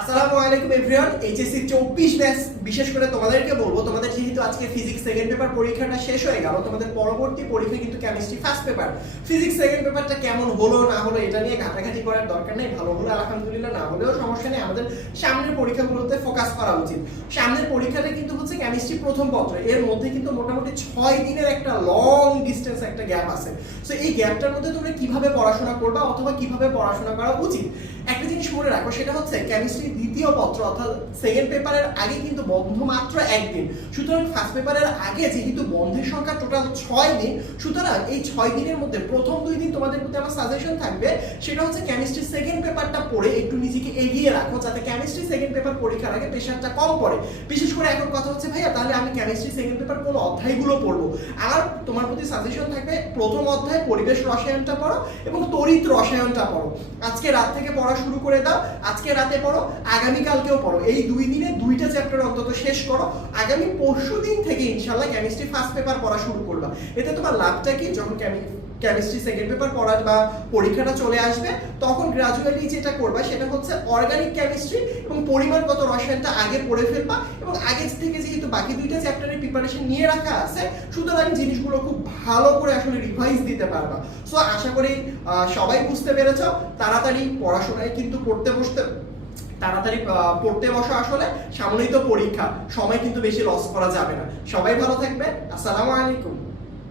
আসসালামু আলাইকুম everyone, HSC চব্বিশ ব্যাচ বিশেষ করে তোমাদেরকে বলব, তোমাদের যেহেতু আজকে ফিজিক্স সেকেন্ড পেপার পরীক্ষাটা শেষ হয়ে গেল, তোমাদের পরবর্তী পরীক্ষা কিন্তু chemistry first paper physics second পেপারটা কেমন হলো, না হলো, এটা নিয়ে ঘাটাঘাটি করার দরকার নেই, ভালো হলো, আলহামদুলিল্লাহ, না হলেও সমস্যা নেই, আমাদের সামনের পরীক্ষাগুলোতে ফোকাস করা উচিত। সামনের পরীক্ষাটা কিন্তু হচ্ছে কেমিস্ট্রি প্রথম পত্র, এর মধ্যে কিন্তু মোটামুটি ছয় দিনের একটা লং ডিস্টেন্স একটা গ্যাপ আছে। সো এই গ্যাপটার মধ্যে তোমরা কীভাবে পড়াশোনা করবা, অথবা কীভাবে পড়াশোনা করা উচিত? একটা জিনিস মনে রাখো, সেটা হচ্ছে কেমিস্ট্রি দ্বিতীয় পত্র, অর্থাৎ সেকেন্ড পেপারের আগে কিন্তু বন্ধ মাত্র একদিন। সুতরাং ফার্স্ট পেপারের আগে যেহেতু বন্ধের সংখ্যা টোটাল ছয় দিন, সুতরাং এই ছয় দিনের মধ্যে প্রথম দুই দিন তোমাদের প্রতি আমার সাজেশন থাকবে, সেটা হচ্ছে কেমিস্ট্রি সেকেন্ড পেপারটা পড়ে একটু নিজেকে এগিয়ে রাখো, যাতে কেমিস্ট্রি সেকেন্ড পেপার পরীক্ষার আগে প্রেশারটা কম পড়ে। বিশেষ করে এখন কথা হচ্ছে, ভাইয়া, তাহলে আমি কেমিস্ট্রি সেকেন্ড পেপার কোন অধ্যায়গুলো পড়ব? আর তোমার প্রতি সাজেশন থাকবে, প্রথম অধ্যায় পরিবেশ রসায়নটা পড়ো এবং তড়িৎ রসায়নটা পড়ো। আজকে রাত থেকে পড়া শুরু করে দাও, আজকে রাতে পড়ো আগামীকালকেও পড়ো। এই দুই দিনে দুইটা চ্যাপ্টার অন্তত শেষ করো। আগামী পরশু দিন থেকে ইনশাল্লাহ কেমিস্ট্রি ফার্স্ট পেপার পড়া শুরু করবা। এতে তোমার লাভটা কি? যখন কেমিস্ট্রি সেকেন্ড পেপার পড়া বা পরীক্ষাটা চলে আসবে, তখন গ্রাজুয়ালি যেটা করবা সেটা হচ্ছে অর্গানিক কেমিস্ট্রি এবং পরিমাণগত রসায়নটা আগে পড়ে ফেলবা এবং আগে থেকে যেহেতু বাকি দুইটা চ্যাপ্টারের প্রিপারেশন নিয়ে রাখা আছে, সুতরাং জিনিসগুলো খুব ভালো করে আসলে রিভাইজ দিতে পারবা। সো আশা করি সবাই বুঝতে পেরেছ। তাড়াতাড়ি পড়াশোনায় কিন্তু পড়তে বসতে তাড়াতাড়ি পড়তে বসো আসলে, সামনেই তো পরীক্ষা। সময় কিন্তু বেশি লস করা যাবে না। সবাই ভালো থাকবে আসসালামু আলাইকুম।